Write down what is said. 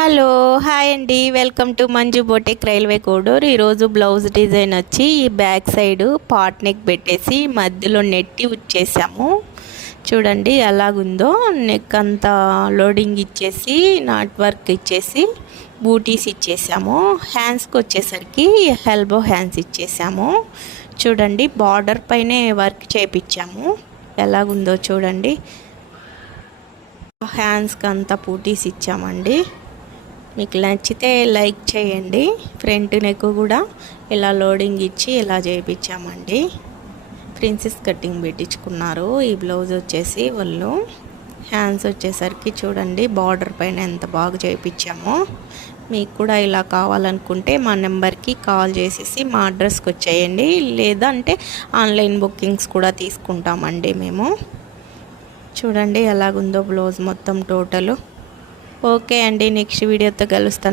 Hello hi అండి, welcome to Manju boutique railway Kodur. ఈరోజు blouse design వచ్చి ఈ బ్యాక్ సైడ్ పాట్ నెక్ పెట్టేసి మధ్యలో నెట్టి వచ్చేసాము. చూడండి ఎలాగుందో. నెక్ అంతా లోడింగ్ ఇచ్చేసి నాట్ వర్క్ ఇచ్చేసి బూటీస్ ఇచ్చేసాము. హ్యాండ్స్కి వచ్చేసరికి ఎల్బో హ్యాండ్స్ ఇచ్చేసాము. చూడండి బార్డర్ పైనే వర్క్ చేపించాము. ఎలాగుందో చూడండి. హ్యాండ్స్కి అంతా బూటీస్ ఇచ్చామండి. మీకు నచ్చితే లైక్ చేయండి. ఫ్రంట్ నెక్ కూడా ఇలా లోడింగ్ ఇచ్చి ఇలా చేయించామండి. Princess cutting పెట్టించుకున్నారు. ఈ బ్లౌజ్ వచ్చేసి వాళ్ళు. హ్యాండ్స్ వచ్చేసరికి చూడండి బార్డర్ పైన ఎంత బాగా చేయించామో. మీకు కూడా ఇలా కావాలనుకుంటే మా నెంబర్కి కాల్ చేసేసి మా అడ్రస్కి వచ్చేయండి. లేదంటే ఆన్లైన్ బుకింగ్స్ కూడా తీసుకుంటామండి మేము. చూడండి ఎలాగుందో బ్లౌజ్ మొత్తం టోటల్. ఓకే అండి, నెక్స్ట్ వీడియోతో కలుస్తాను.